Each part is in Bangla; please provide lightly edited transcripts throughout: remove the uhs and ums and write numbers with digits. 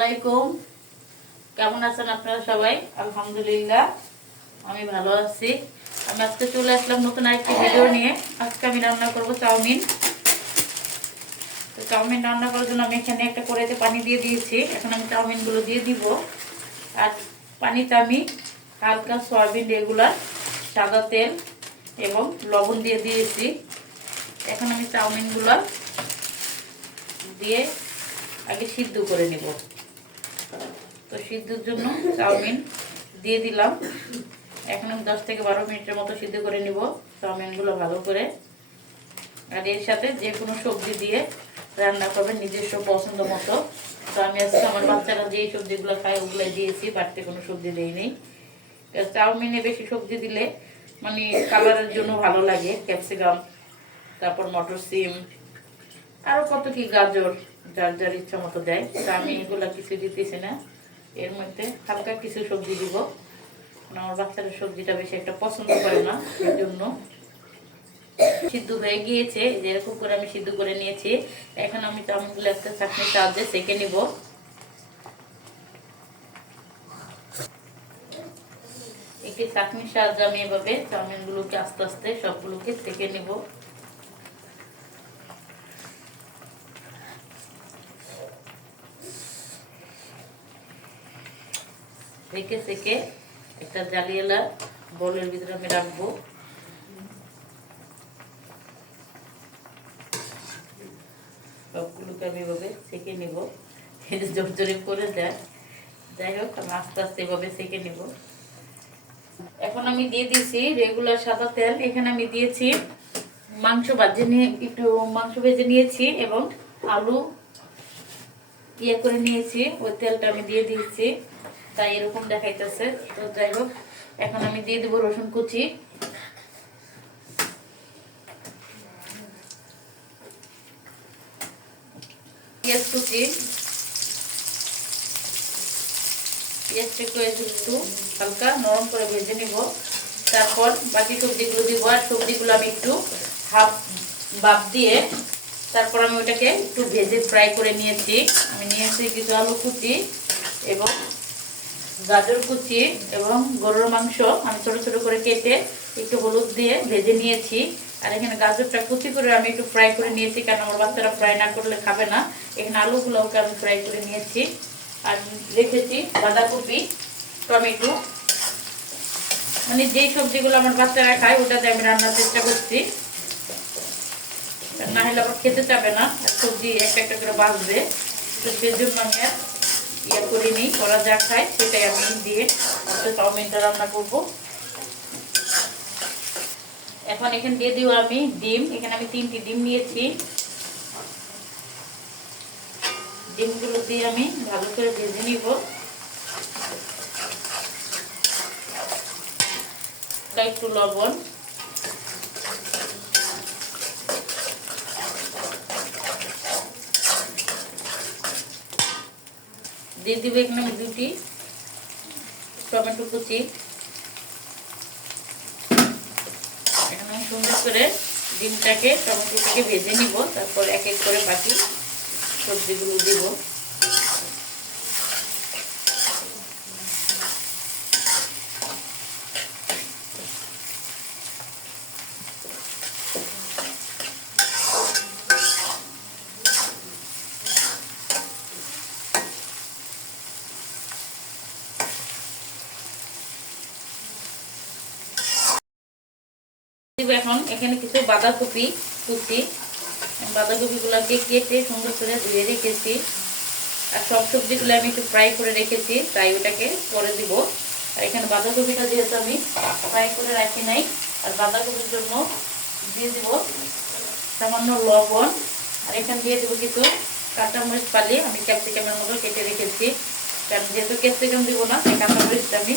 আসসালামাইকুম। কেমন আছেন আপনারা সবাই? আলহামদুলিল্লাহ আমি ভালো আছি। আমি আজকে চলে আসলাম নতুন আরেকটি ভিডিও নিয়ে। আজকে আমি রান্না করব চাউমিন। তো চাউমিন রান্না করার জন্য আমি এখানে একটা কড়াইতে পানি দিয়ে দিয়েছি। এখন আমি চাউমিনগুলো দিয়ে দিব। আর পানিতে আমি হালকা সয়াবিন রেগুলার, সাদা তেল এবং লবণ দিয়ে দিয়েছি। এখন আমি চাউমিনগুলো দিয়ে আগে সিদ্ধ করে নেব। তো সিদ্ধর জন্য চাউমিন দিয়ে দিলাম। এখন আমি 10 থেকে 12 মিনিটের মতো সিদ্ধ করে নিব চাউমিনগুলো ভালো করে। আর এর সাথে যে কোনো সবজি দিয়ে রান্না করবেন নিজস্ব পছন্দ মতো। তো আমি আজকে আমার বাচ্চারা যেই সবজিগুলো খায় ওগুলো দিয়েছি, বাড়তে কোনো সবজি দিই নেই। চাউমিনে বেশি সবজি দিলে মানে কালারের জন্য ভালো লাগে। ক্যাপসিকাম, তারপর মটর সিম, আরো কত কি গাজর, যার যার ইচ্ছা মতো দেয়। তা আমি এগুলো কিছু দিতেছি না। এর মধ্যে হালকা কিছু সবজি দিব। আমার বাচ্চারা সবজিটা বেশি একটা পছন্দ করে না, এর জন্য। সিদ্ধ হয়ে গিয়েছে, যেরকম করে আমি সিদ্ধ করে নিয়েছি। এখন আমি চাউমিনগুলো একটা চাটনির সাহায্যে সেঁকে নিব। একটি চাটনির সাহায্যে আমি এভাবে চাউমিনগুলোকে আস্তে আস্তে সবগুলোকে সেঁকে নিব। সেঁকে সেঁকে একটা জালিয়ালা বোলের ভিতরে আমি রাখবো। সবগুলোকে আমি এভাবে সেঁকে নিব। এটা জোর জোরে করে যায়, যাই হোক আমি আস্তে আস্তে এভাবে সেঁকে নিব। এখন আমি দিয়ে দিয়েছি রেগুলার সাদা তেল। এখানে আমি দিয়েছি মাংস ভেজে নিয়ে, একটু মাংস ভেজে নিয়েছি এবং আলু ইয়ে করে নিয়েছি। ওই তেলটা আমি দিয়ে দিয়েছি, তাই এরকম দেখাইতেছে। তো যাই হোক, এখন আমি দিয়ে দেবো রসুন কুচি, পেঁয়াজ কুচি। পেঁয়াজটা একটু হালকা নরম করে ভেজে নিব। তারপর বাকি সবজিগুলো দিব। আর সবজিগুলো আমি একটু হাফ ভাপ দিয়ে তারপর আমি ওটাকে একটু ভেজে ফ্রাই করে নিয়েছি। আমি নিয়েছি কিছু আলু কুচি এবং গাজর কুচি এবং গরুর মাংস আমি ছোট ছোট করে কেটে একটু হলুদ দিয়ে ভেজে নিয়েছি। আর এখানে গাজরটা কুচি করে আমি একটু ফ্রাই করে নিয়েছি, কারণ আমার বাচ্চারা ফ্রাই না করলে খাবে না। এখানে আলুগুলোকে আমি ফ্রাই করে নিয়েছি। আর রেখেছি বাঁধাকপি, টমেটো, মানে যেই সবজিগুলো আমার বাচ্চারা খায় ওটাতে আমি রান্নার চেষ্টা করছি, না হলে আবার খেতে চাবে না। সবজি একটা একটা করে বাঁচবে। তো সেই জন্য আমি আর ইয়ে করিনি, ওরা যা খায় সেটাই আমি দিয়ে চাউমিনটা রান্না করব। এখন এখানে দিয়ে দিব আমি ডিম। এখানে আমি 3টি ডিম নিয়েছি। ডিমগুলো দিয়ে আমি ভালো করে ভেজে নিব। একটু লবণ, দিয়ে দিব এখানে আমি 2টি টমেটো কুচি। এখানে আমি সুন্দর করে ডিমটাকে টমেটোটাকে ভেজে নিব। তারপর এক এক করে বাকি সবজিগুলো দিব। এখন এখানে কিছু বাঁধাকপি কুচি, বাঁধাকপিগুলোকে কেটে সুন্দর করে ধুয়ে রেখেছি। আর সব সবজিগুলো আমি একটু ফ্রাই করে রেখেছি, তাই ওটাকে করে দিব। আর এখানে বাঁধাকপিটা যেহেতু আমি ফ্রাই করে রাখি নাই, আর বাঁধাকপির জন্য দিয়ে দিব সামান্য লবণ। আর এখানে দিয়ে দেবো কিছু কাঁচামরিচ ফালি, আমি ক্যাপসিকামের মতো কেটে রেখেছি। কারণ যেহেতু ক্যাপসিকাম দিব না, সেই কাঁচামরিচটা আমি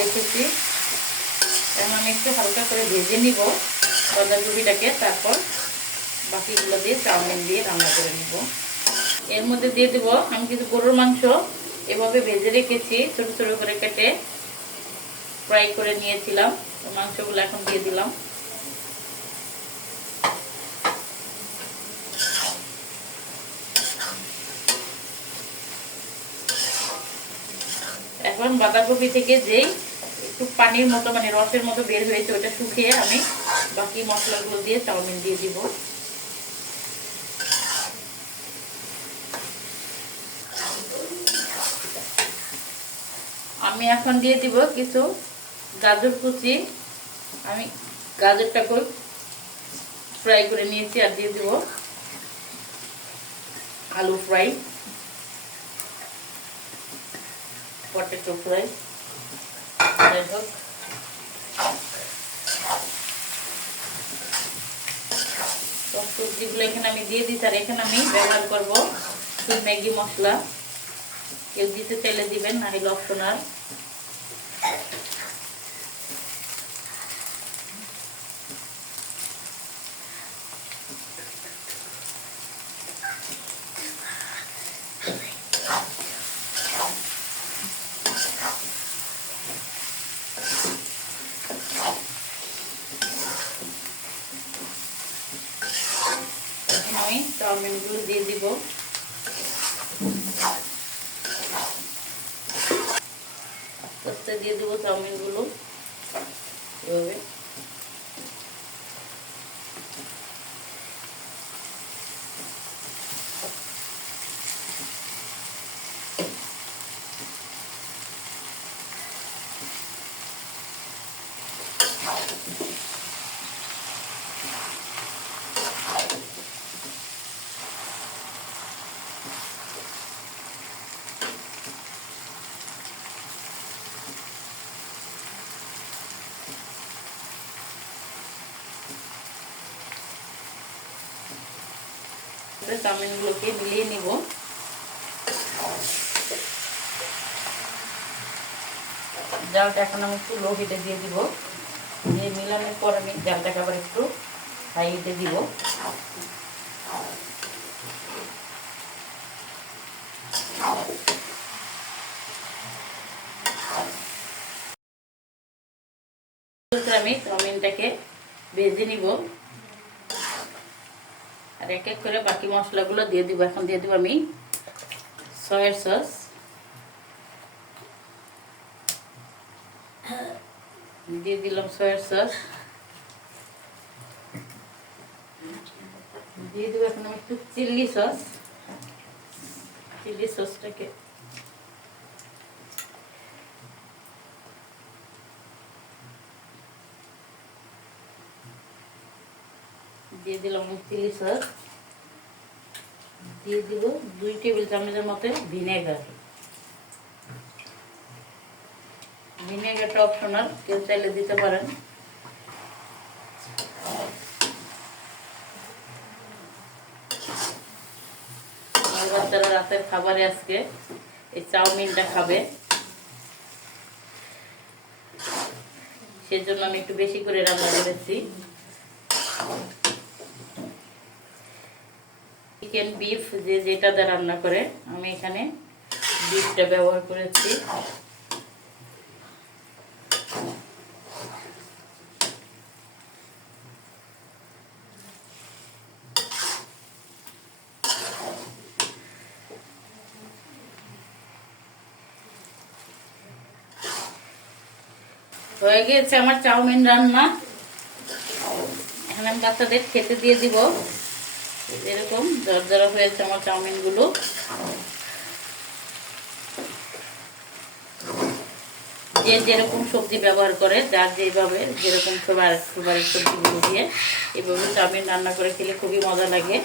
রেখেছি। এখন আমি একটু হালকা করে ভেজে নিব বাঁধাকপিটাকে। তারপর বাকিগুলো দিয়ে চাউমিন দিয়ে রান্না করে নিব। এর মধ্যে দিয়ে দেবো আমি কিছু গরুর মাংস এভাবে ভেজে রেখেছি, ছোট ছোট করে কেটে ফ্রাই করে নিয়েছিলাম। তো মাংসগুলো এখন দিয়ে দিলাম। এখন বাঁধাকপি থেকে যেই একটু পানির মতো মানে রসের মতো বের হয়েছে ওটা শুকিয়ে আমি বাকি মশলাগুলো দিয়ে চাউমিন দিয়ে দিব। আমি এখন দিয়ে দিব কিছু গাজর কুচি। আমি গাজরটাকে ফ্রাই করে নিয়েছি আর দিয়ে দিব আলু ফ্রাই, পটেটো ফ্রাই। যাই হোক সব সবজিগুলো এখানে আমি দিয়ে দিচ্ছি। আর এখানে আমি ব্যবহার করবো ম্যাগি মশলা। কেউ দিতে চাইলে দিবেন, না হলে অপশনাল। আমি চাউমিনগুলো দিয়ে দিব। আস্তে আস্তে দিয়ে দিব চাউমিনগুলো এভাবে। চাউমিনগুলোকে মিলিয়ে নিব। জালটা এখন আমি একটু লো হিটে দিয়ে দিব। দিয়ে মিলানোর পর আমি জালটাকে আবার একটু হাই হিটে দিব। আমি চাউমিনটাকে ভেজে নিব আর এক এক করে বাকি মশলাগুলো দিয়ে দিব। এখন দিয়ে দিব আমি সয়া সস, দিয়ে দিলাম সয়া সস, দিয়ে দিব এখন আমি একটু চিলি সস। চিলি সসটাকে দিয়ে দিলাম চিলি সস। দিয়ে দিব 2 টেবিল চামচের মতো ভিনেগার। ভিনেগারটা অপশনাল, কেউ চাইলে দিতে পারেন। বাচ্চারা রাতের খাবারে আজকে এই চাউমিনটা খাবে, সেজন্য আমি একটু বেশি করে রান্না করেছি। চিকেন বিফ যেটা দিয়ে রান্না করে, আমি এখানে বিফটা ব্যবহার করেছি। হয়ে গিয়েছে আমার চাউমিন রান্না। এখন আমি বাচ্চাদের খেতে দিয়ে দিব। এরকম জর্জরা হয়েছে আমার চাউমিনগুলো। যে যেরকম সবজি ব্যবহার করে, যার যেভাবে যেরকম ফেভারিট সবজিগুলো দিয়ে এভাবে চাউমিন রান্না করে খেলে খুবই মজা লাগে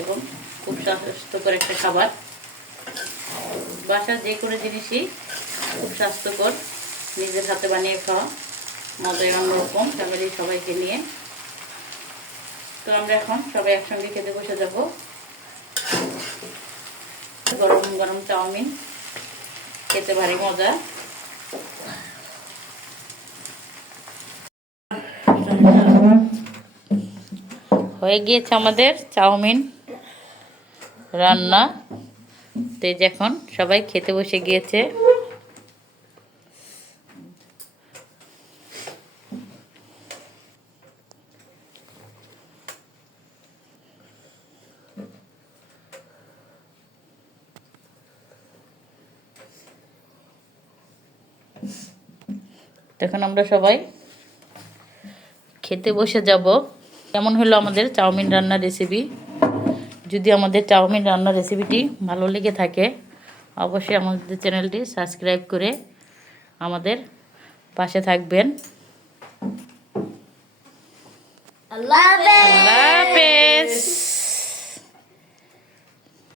এবং খুব স্বাস্থ্যকর একটা খাবার। বাসার যে কোনো জিনিসই খুব স্বাস্থ্যকর, নিজের হাতে বানিয়ে খাওয়া মজাই অন্যরকম, ফ্যামিলি সবাইকে নিয়ে। তো আমরা এখন সবাই একসঙ্গে খেতে বসে যাব। গরম গরম চাউমিন খেতে ভারী মজা। হয়ে গিয়েছে আমাদের চাউমিন রান্না। তো এখন সবাই খেতে বসে গিয়েছে। এখন আমরা সবাই খেতে বসে যাব। কেমন হলো আমাদের চাউমিন রান্নার রেসিপি? যদি আমাদের চাউমিন রান্নার রেসিপিটি ভালো লেগে থাকে অবশ্যই আমাদের চ্যানেলটি সাবস্ক্রাইব করে আমাদের পাশে থাকবেন। আল্লাহ হাফেজ।